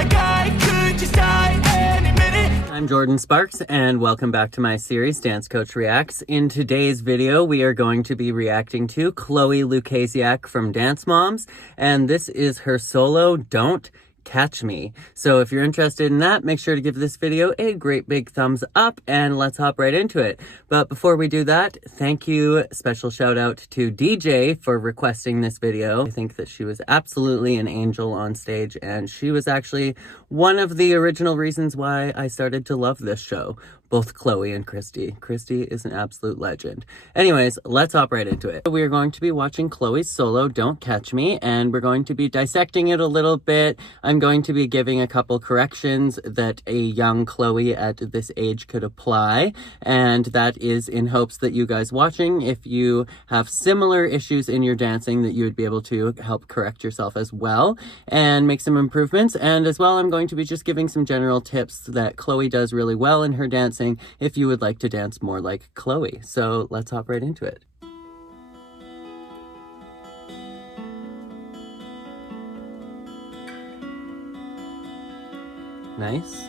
like I could just die any minute. I'm Jordan Sparks, and welcome back to my series, Dance Coach Reacts. In today's video, we are going to be reacting to Chloe LUKASIak from Dance Moms, and this is her solo, Don't Catch Me. So if you're interested in that, make sure to give this video a great big thumbs up, and let's hop right into it. But before we do that, thank you, special shout out to DJ for requesting this video. I think that she was absolutely an angel on stage, and she was actually one of the original reasons why I started to love this show. Both Chloe and Christy. Christy is an absolute legend. Anyways, let's hop right into it. We are going to be watching Chloe's solo, Don't Catch Me, and we're going to be dissecting it a little bit. I'm going to be giving a couple corrections that a young Chloe at this age could apply, and that is in hopes that you guys watching, if you have similar issues in your dancing, that you would be able to help correct yourself as well and make some improvements. And as well, I'm going to be just giving some general tips that Chloe does really well in her dancing if you would like to dance more like Chloe. So let's hop right into it. Nice.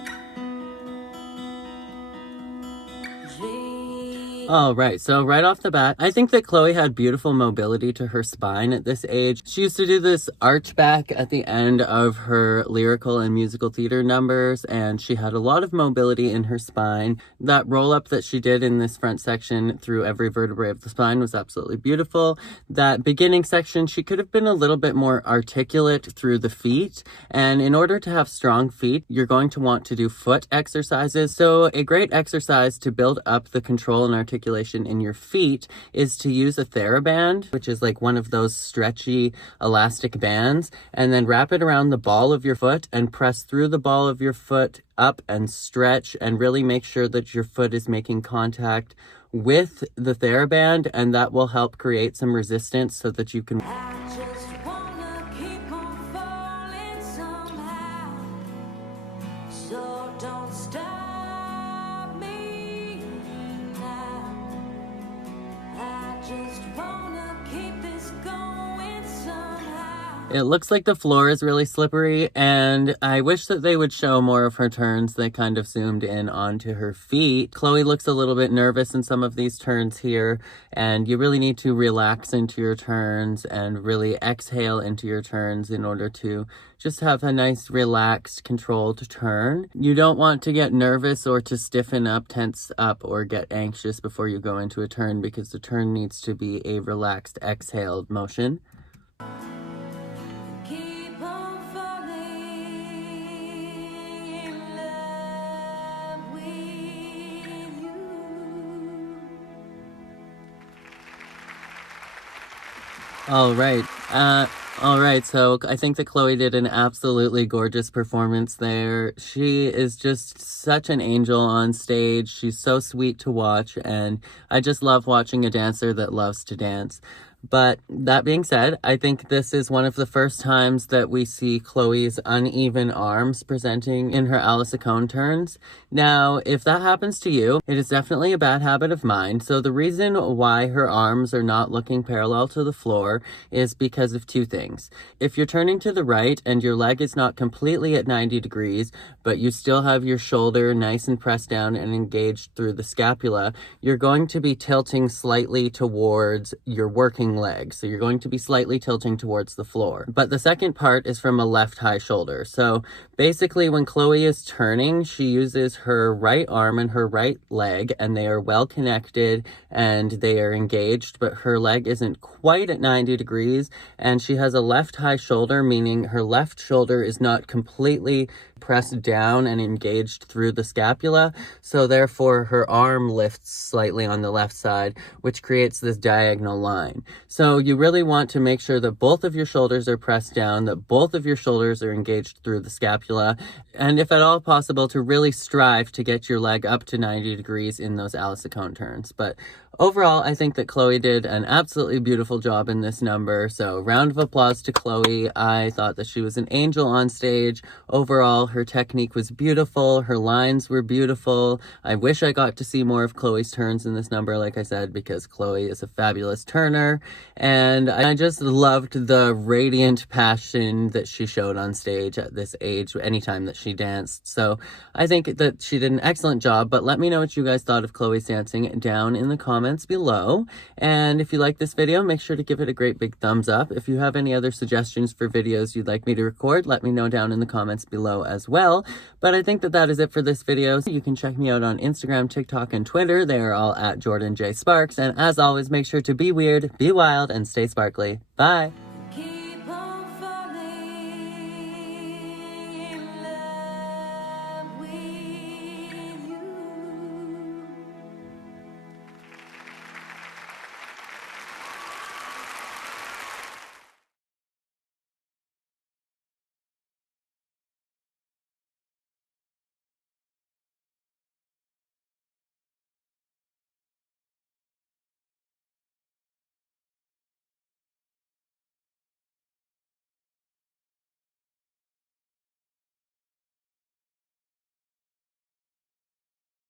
All right, so right off the bat, I think that Chloe had beautiful mobility to her spine at this age. She used to do this arch back at the end of her lyrical and musical theater numbers, and she had a lot of mobility in her spine. That roll up that she did in this front section through every vertebrae of the spine was absolutely beautiful. That beginning section, she could have been a little bit more articulate through the feet, and in order to have strong feet, you're going to want to do foot exercises. So a great exercise to build up the control and articulation in your feet is to use a TheraBand, which is like one of those stretchy elastic bands, and then wrap it around the ball of your foot and press through the ball of your foot up and stretch, and really make sure that your foot is making contact with the TheraBand, and that will help create some resistance so that you can It looks like the floor is really slippery, and I wish that they would show more of her turns. They kind of zoomed in onto her feet. Chloe looks a little bit nervous in some of these turns here, and you really need to relax into your turns and really exhale into your turns in order to just have a nice, relaxed, controlled turn. You don't want to get nervous or to stiffen up, tense up, or get anxious before you go into a turn, because the turn needs to be a relaxed, exhaled motion. All right, so I think that Chloe did an absolutely gorgeous performance there. She is just such an angel on stage. She's so sweet to watch, and I just love watching a dancer that loves to dance. But that being said, I think this is one of the first times that we see Chloe's uneven arms presenting in her Alice Cone turns. Now, if that happens to you, it is definitely a bad habit of mine. So the reason why her arms are not looking parallel to the floor is because of two things. If you're turning to the right and your leg is not completely at 90 degrees, but you still have your shoulder nice and pressed down and engaged through the scapula, you're going to be tilting slightly towards your working leg. So you're going to be slightly tilting towards the floor. But the second part is from a left high shoulder. So basically when Chloe is turning, she uses her right arm and her right leg, and they are well connected and they are engaged, but her leg isn't quite at 90 degrees, and she has a left high shoulder, meaning her left shoulder is not completely pressed down and engaged through the scapula, so therefore her arm lifts slightly on the left side, which creates this diagonal line. So you really want to make sure that both of your shoulders are pressed down, that both of your shoulders are engaged through the scapula, and if at all possible, to really strive to get your leg up to 90 degrees in those Alice Cone turns. But overall, I think that Chloe did an absolutely beautiful job in this number. So round of applause to Chloe. I thought that she was an angel on stage. Overall, her technique was beautiful. Her lines were beautiful. I wish I got to see more of Chloe's turns in this number, like I said, because Chloe is a fabulous turner. And I just loved the radiant passion that she showed on stage at this age, anytime that she danced. So I think that she did an excellent job, but let me know what you guys thought of Chloe's dancing down in the comments below. And if you like this video, make sure to give it a great big thumbs up. If you have any other suggestions for videos you'd like me to record, let me know down in the comments below as well. But I think that that is it for this video. So you can check me out on Instagram, TikTok, and Twitter. They are all at Jordan J. Sparks. And as always, make sure to be weird, be wild, and stay sparkly. Bye!